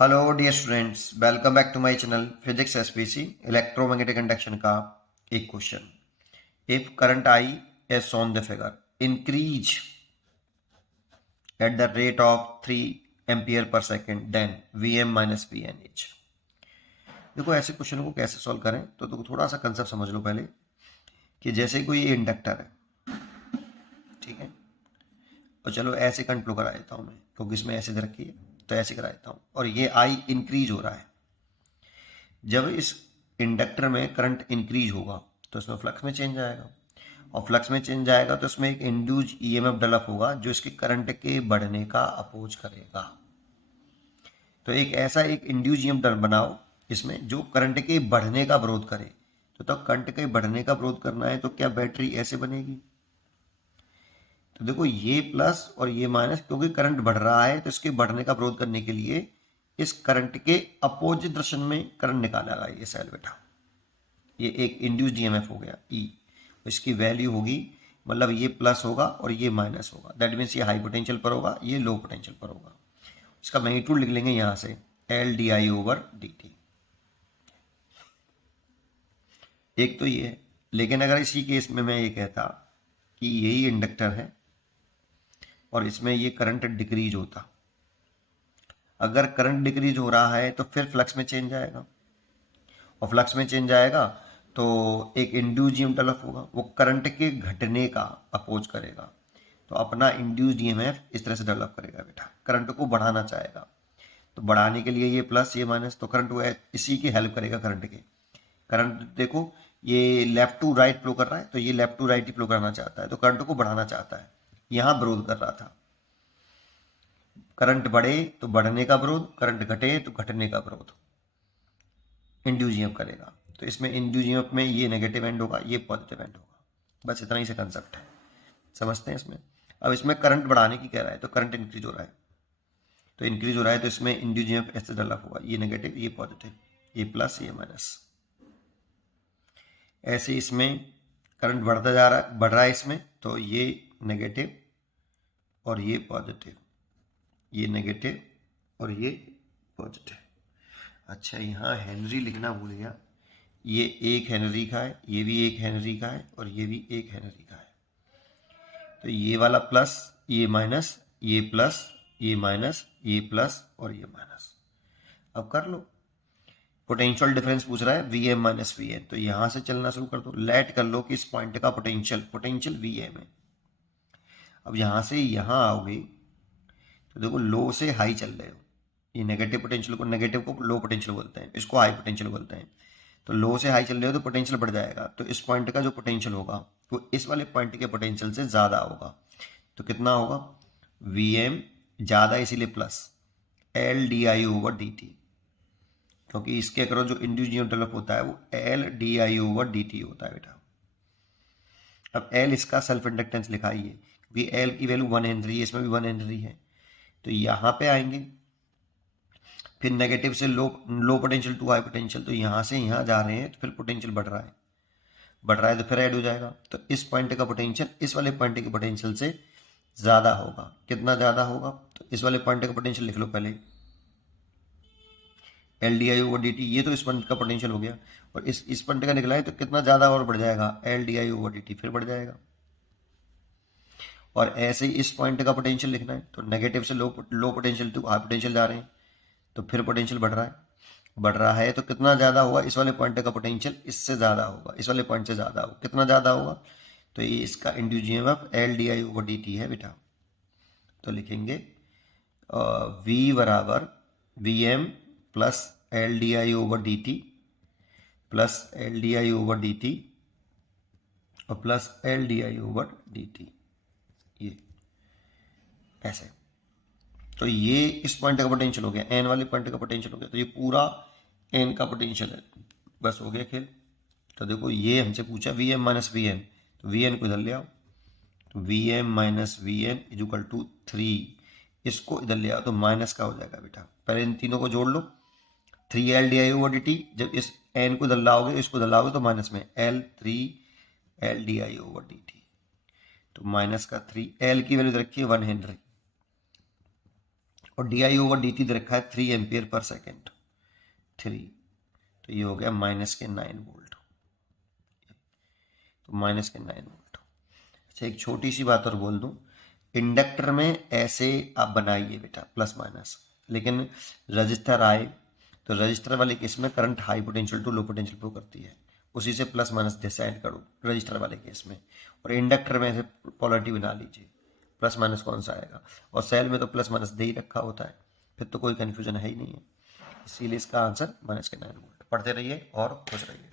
Hello dear students, welcome back to my channel physics SPC electromagnetic induction का एक question. If current I as shown the figure increase at the rate of 3 ampere per second then V M minus V N H. देखो ऐसे question को कैसे solve करें तो थोड़ा सा कंसेप्ट समझ लो पहले कि जैसे कोई इंडक्टर है, ठीक है, तो चलो ऐसे करंट फ्लो करा देता हूँ मैं, क्योंकि इसमें ऐसे दे रखी है तो ऐसे करा देता हूँ, और ये आई इंक्रीज हो रहा है। जब इस इंडक्टर में करंट इंक्रीज होगा तो इसमें फ्लक्स में चेंज आएगा, और फ्लक्स में चेंज आएगा तो इसमें एक इंड्यूस ईएमएफ डेवलप होगा जो इसके करंट के बढ़ने का अपोज करेगा। तो एक ऐसा एक इंड्यूस ईएमएफ बनाओ इसमें जो करंट के बढ़ने का विरोध करे। तो करंट के बढ़ने का विरोध करना है तो क्या बैटरी ऐसे बनेगी। तो देखो ये प्लस और ये माइनस, क्योंकि करंट बढ़ रहा है तो इसके बढ़ने का विरोध करने के लिए इस करंट के अपोजिट डायरेक्शन में करंट निकालेगा ये सेल बेटा। ये एक इंड्यूस्ड ईएमएफ हो गया ई, इसकी वैल्यू होगी, मतलब ये प्लस होगा और ये माइनस होगा। दैट मीन्स ये हाई पोटेंशियल पर होगा, ये लो पोटेंशियल पर होगा। इसका मैग्नीट्यूड लिख लेंगे यहाँ से L D I over D T. एक तो ये है, लेकिन अगर इसी केस में मैं ये कहता कि यही इंडक्टर है और इसमें ये करंट डिक्रीज होता, अगर करंट डिक्रीज हो रहा है तो फिर फ्लक्स में चेंज आएगा, और फ्लक्स में चेंज आएगा तो एक इंड्यूस ईएमएफ डेवलप होगा, वो करंट के घटने का अपोज करेगा। तो अपना इंड्यूस्ड ईएमएफ इस तरह से डेवलप करेगा बेटा, करंट को बढ़ाना चाहेगा। तो बढ़ाने के लिए ये प्लस ये माइनस, तो करंट वो इसी की हेल्प करेगा। करंट के करंट देखो ये लेफ्ट टू राइट फ्लो कर रहा है, तो ये लेफ्ट टू राइट ही फ्लो करना चाहता है, तो करंट को बढ़ाना चाहता है। यहाँ विरोध कर रहा था, करंट बढ़े तो बढ़ने का विरोध, करंट घटे तो घटने का विरोध इंड्यूस ईएमएफ करेगा। तो इसमें इंड्यूस ईएमएफ में ये नेगेटिव एंड होगा, ये पॉजिटिव एंड होगा। बस इतना ही से कंसेप्ट है, समझते हैं इसमें। अब इसमें करंट बढ़ाने की कह रहा है तो करंट इंक्रीज हो रहा है, तो इंक्रीज हो रहा है तो इसमें इंड्यूस ईएमएफ ऐसे डेवलप होगा, ये नेगेटिव ये पॉजिटिव, ये प्लस ये माइनस। ऐसे इसमें करंट बढ़ता जा रहा है, बढ़ रहा है इसमें, तो ये नेगेटिव और ये पॉजिटिव, ये नेगेटिव और ये पॉजिटिव। अच्छा यहाँ हेनरी लिखना भूल गया, ये 1 हेनरी का है, ये भी 1 हेनरी का है, और ये भी 1 हेनरी का है। तो ये वाला प्लस ये माइनस, ये प्लस ये माइनस, ये प्लस और ये माइनस। अब कर लो, पोटेंशियल डिफरेंस पूछ रहा है V M minus V N, तो यहां से चलना शुरू कर दो। लेट कर लो कि इस पॉइंट का पोटेंशियल वी एम है। अब यहां से यहां आओगे तो देखो लो से हाई चल रहे हो, ये नेगेटिव को लो पोटेंशियल बोलते हैं, इसको हाई पोटेंशियल बोलते हैं। तो लो से हाई चल रहे हो तो पोटेंशियल बढ़ जाएगा, तो इस पॉइंट का जो पोटेंशियल होगा वो इस वाले पॉइंट के पोटेंशियल से ज़्यादा होगा। तो कितना होगा, वी एम ज़्यादा इसीलिए plus L D I over D T, क्योंकि इसके अक्रॉस जो इंड्यूस ईएमएफ डेवलप होता है वो L D I over D T होता है बेटा। अब एल इसका सेल्फ इंडक्टेंस लिखा ही है, क्योंकि एल की वैल्यू 1 हेनरी है, इसमें भी 1 हेनरी है। तो यहाँ पे आएंगे, फिर नेगेटिव से low low potential to high potential, तो यहाँ से यहाँ जा रहे हैं तो फिर पोटेंशियल बढ़ रहा है तो फिर ऐड हो जाएगा। तो इस पॉइंट का पोटेंशियल इस वाले पॉइंट के पोटेंशियल से ज़्यादा होगा। कितना ज़्यादा होगा, तो इस वाले पॉइंट का पोटेंशियल लिख लो पहले, L D I over D T, ये तो इस पॉइंट का पोटेंशियल हो गया, और इस पॉइंट का निकला है तो कितना ज़्यादा और बढ़ जाएगा, L D I over D T फिर बढ़ जाएगा। और ऐसे ही इस पॉइंट का पोटेंशियल लिखना है, तो नेगेटिव से low potential to high potential जा रहे हैं, तो फिर पोटेंशियल बढ़ रहा है तो कितना ज़्यादा होगा, इस वाले पॉइंट का पोटेंशियल इससे ज़्यादा होगा, इस वाले पॉइंट से ज़्यादा होगा। कितना ज़्यादा होगा, तो ये इसका induce EMF L D I over D T है बेटा। तो लिखेंगे वी बराबर V M plus L D I over D T plus L D I over D T और plus L D I over D T, ये ऐसे। तो ये इस पॉइंट का पोटेंशियल हो गया, एन वाले पॉइंट का पोटेंशियल हो गया, तो ये पूरा एन का पोटेंशियल है। बस हो गया खेल। तो देखो ये हमसे पूछा V M minus V N, तो वी एन को इधर ले आओ, तो V M minus V N is equal to 3, इसको इधर ले आओ तो माइनस का हो जाएगा बेटा। पहले इन तीनों को जोड़ लो, 3 L D I over D T, जब इस एन को इधर लाओगे इसको इधर लाओगे तो माइनस में L 3 L D I over D T, तो माइनस का 3, एल की वैल्यू रखी है 1 हेनरी, और di/dt दे रखा है 3 एम्पियर पर सेकेंड, 3, तो ये हो गया -9 वोल्ट, तो -9 वोल्ट। अच्छा, एक छोटी सी बात और बोल दूं, इंडक्टर में ऐसे आप बनाइए बेटा प्लस माइनस, लेकिन रजिस्टर आए तो रजिस्टर वाले केस में current high potential to low potential flow करती है, उसी से प्लस माइनस डिसाइड करो रजिस्टर वाले केस में। और इंडक्टर में ऐसे पोलरिटी बना लीजिए, प्लस माइनस कौन सा आएगा, और सेल में तो प्लस माइनस दे ही रखा होता है, फिर तो कोई कन्फ्यूजन है ही नहीं है। इसीलिए इसका आंसर -9 वोल्ट। पढ़ते रहिए और खुश रहिए।